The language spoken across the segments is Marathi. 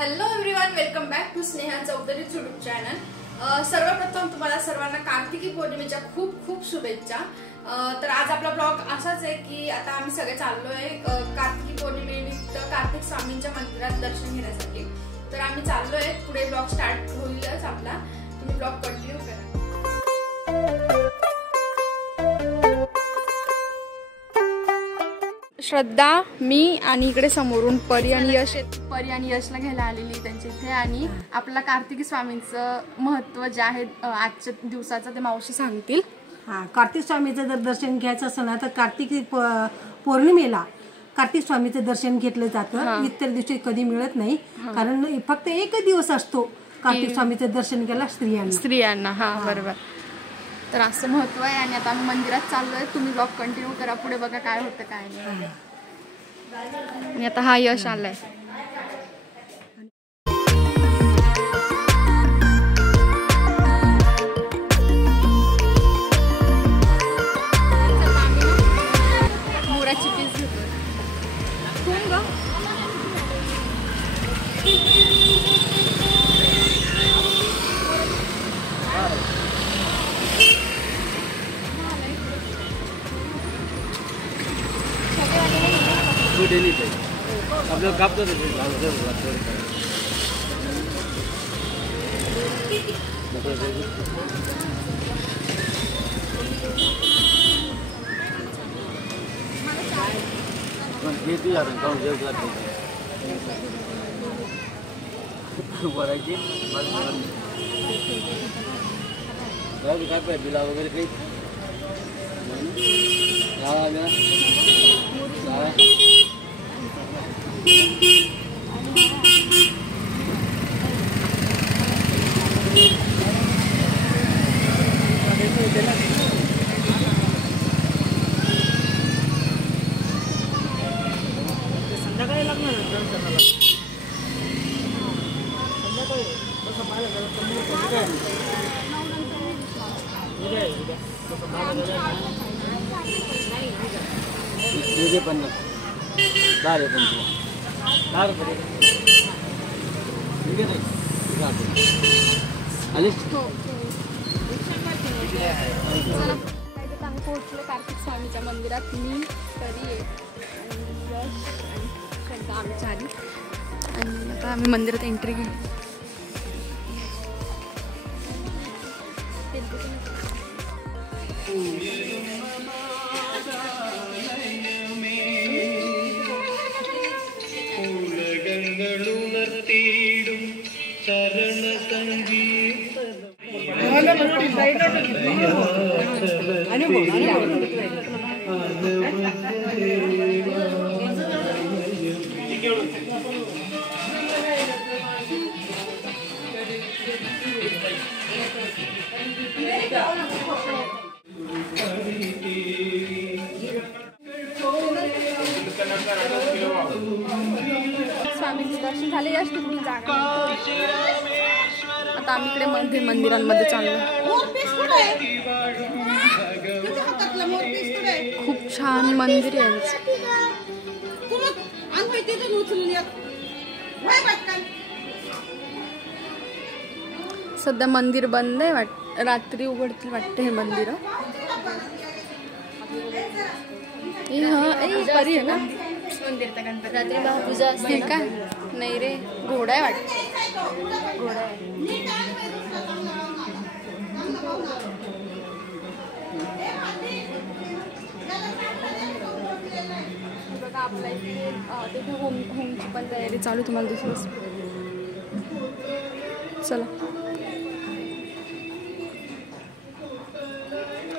Hello everyone, welcome back to Sneha Chaudhari YouTube channel. सर्वप्रथम तुम्हाला सर्वांना कार्तिकी पौर्णिमेच्या खूप खूप शुभेच्छा। तर आज आपला ब्लॉग असाच आहे की आता आम्ही सगळे चाललोय कार्तिकी पौर्णिमेनिमित्त कार्तिक स्वामींच्या मंदिरात दर्शन घेण्यासाठी। तर आम्ही चाललोय, पुढे ब्लॉग स्टार्ट होईलच आपला, तुम्ही ब्लॉग कंटिन्यू करा। श्रद्धा, मी आणि इकडे समोरून परी आणि यशला घ्यायला आलेली त्यांच्या इथे। आणि आपला कार्तिकी स्वामींचं महत्त्व जे आहे आजच्या दिवसाचं ते मावशी सांगतील। कार्तिक स्वामीचं जर दर्शन घ्यायचं असेल ना तर कार्तिकी पौर्णिमेला कार्तिक स्वामीचं दर्शन घेतलं जातं। इतर दिवशी कधी मिळत नाही, कारण फक्त एकच दिवस असतो कार्तिक स्वामीचं दर्शन घ्यायला स्त्रियांना। हा बरोबर, तर असं महत्व आहे। आणि आता आम्ही मंदिरात चाललोय, तुम्ही ब्लॉग कंटिन्यू करा, पुढे बघा काय होतं काय नाही। आणि आता हा यश आलाय। मोराची पीस घेतो डेली आपल्याला कापतो भरायची काय पाहिजे बिला वगैरे काही संध्याकाळी लागणार पण आम्ही पोहोचलो कार्तिक स्वामीच्या मंदिरात। मी तरी यश आणि श्रद्धा आमच्या आधी, आणि आता आम्ही मंदिरात एंट्री घेऊ। स्वामींचे दर्शन झाले, यश तुम्ही जागा। आता आम्ही इकडे मंदिरांमध्ये चाललो। खूप छान मंदिर आहे। सध्या मंदिर बंद आहे, रात्री उघडतील वाटते हे मंदिर। परी आहे ना मंदिर, तर गणपती रात्री महापूजा असते का? नाही रे, घोडा आहे वाटतं, घोडा आहे। बघा आपल्या इथे होमची पण तयारी चालू, तुम्हाला दिसलंच। चला,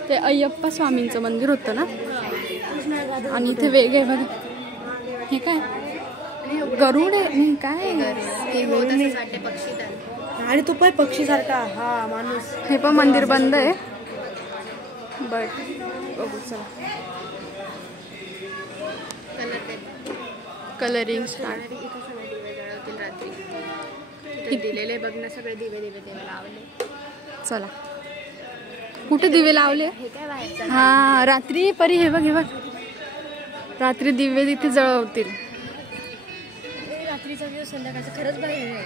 ते अय्यप्पा स्वामींचं मंदिर होतं ना, आणि इथे वेग आहे बघा। हे काय गरुड आहे? नाही काय आणि तो पण पक्षी सारखा हा माणूस। हे पण मंदिर बंद आहे, बट बघू चला। कलरिंग स्टार्ट रात्री दिलेले बघ ना, सगळे दिवे लावले। चला, कुठे दिवे लावले? हा रात्री परी, हे बघ रात्री दिवे तिथे जळवतील। संध्याकाळचा व्ह्यू संध्याकाळचा खरंच भारी आहे.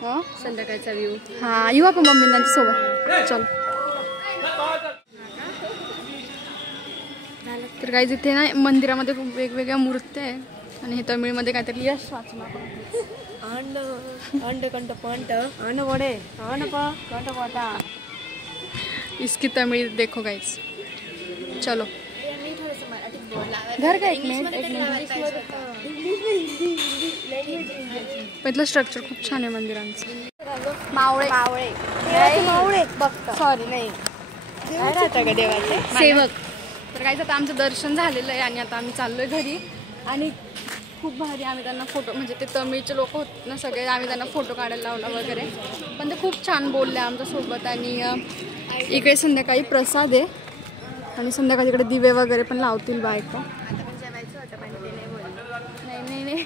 हो संध्याकाळचा व्ह्यू. हां येऊ आपण मम्मी त्यांच्यासोबत. चल तर काही इथे ना मंदिरामध्ये खूप वेगवेगळ्या मूर्त्या आहे आणि हे तमिळमध्ये काहीतरी यश वाचून इसकी तमिळ देखो गाइस. चलो घर का एक मिनिट इथलं स्ट्रक्चर खूप छान आहे मंदिरांचं. मावळे सॉरी नाही सेवक. तर काहीच आता आमचं दर्शन झालेलं आहे आणि आता आम्ही चाललोय घरी. आणि खूप भारी आम्ही त्यांना फोटो म्हणजे ते तमिळचे लोक होते ना सगळे, आम्ही त्यांना फोटो काढायला लावला वगैरे. पण ते खूप छान बोलले आमच्यासोबत. आणि इकडे संध्याकाळी प्रसाद आहे आणि संध्याकाळी इकडे दिवे वगैरे पण लावतील बायका. नाही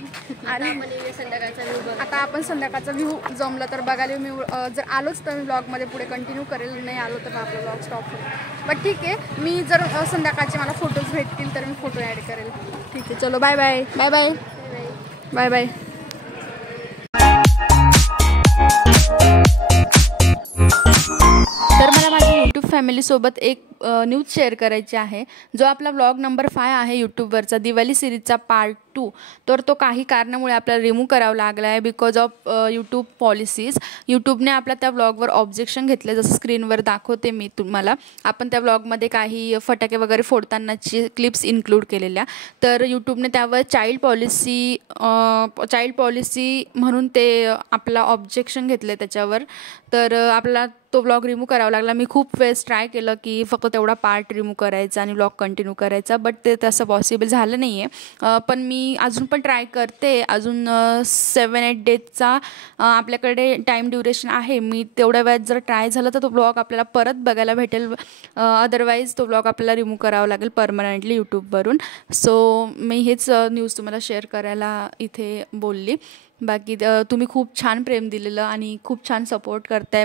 अरे संध्याकाळचा व्ह्यू बघ. आता आपण संध्याकाळचा व्ह्यू जमला तर बघायला मी जर आलोच तर मी ब्लॉगमध्ये पुढे कंटिन्यू करेल, नाही आलो तर आपला ब्लॉग स्टॉप होईल. बट ठीक आहे, मी जर संध्याकाळचे मला फोटोज भेटतील तर मी फोटो ॲड करेल. ठीक आहे चलो bye bye bye bye bye bye. तर मला माझ्या यूट्यूब फॅमिलीसोबत एक न्यूज शेअर करायची आहे. जो आपला व्लॉग नंबर 5 आहे यूट्यूबवरचा दिवाळी सिरीजचा पार्ट 2, तर तो काही कारणामुळे आपल्याला रिमूव्ह करावा लागला आहे बिकॉज ऑफ यूट्यूब पॉलिसीज. यूट्यूबने आपल्या त्या व्लॉगवर ऑब्जेक्शन घेतले, जसं स्क्रीनवर दाखवते मी तुम्हाला. आपण त्या व्लॉगमध्ये काही फटाके वगैरे फोडतानाची क्लिप्स इन्क्लूड केलेल्या, तर यूट्यूबने त्यावर चाइल्ड पॉलिसी म्हणून ते आपला ऑब्जेक्शन घेतले त्याच्यावर. तर आपल्याला तो व्लॉग रिमूव्ह करावा लागला. मी खूप वेळेस ट्राय केलं की फक्त तेवढा पार्ट रिमूव्ह करायचा आणि व्लॉग कंटिन्यू करायचा, बट ते तसं पॉसिबल झालं नाही आहे. पण मी अजून पण ट्राय करते. अजून 7-8 डेजचा आपल्याकडे टाईम ड्युरेशन आहे. मी तेवढ्या वेळात जर ट्राय झालं तर तो व्लॉग आपल्याला परत बघायला भेटेल. अदरवाईज तो व्लॉग आपल्याला रिमूव्ह करावा लागेल परमनंटली यूट्यूबवरून. सो मी हेच न्यूज तुम्हाला शेअर करायला इथे बोलली. बाकी तुम्ही खूप छान प्रेम दिलेलं आणि खूप छान सपोर्ट करताय.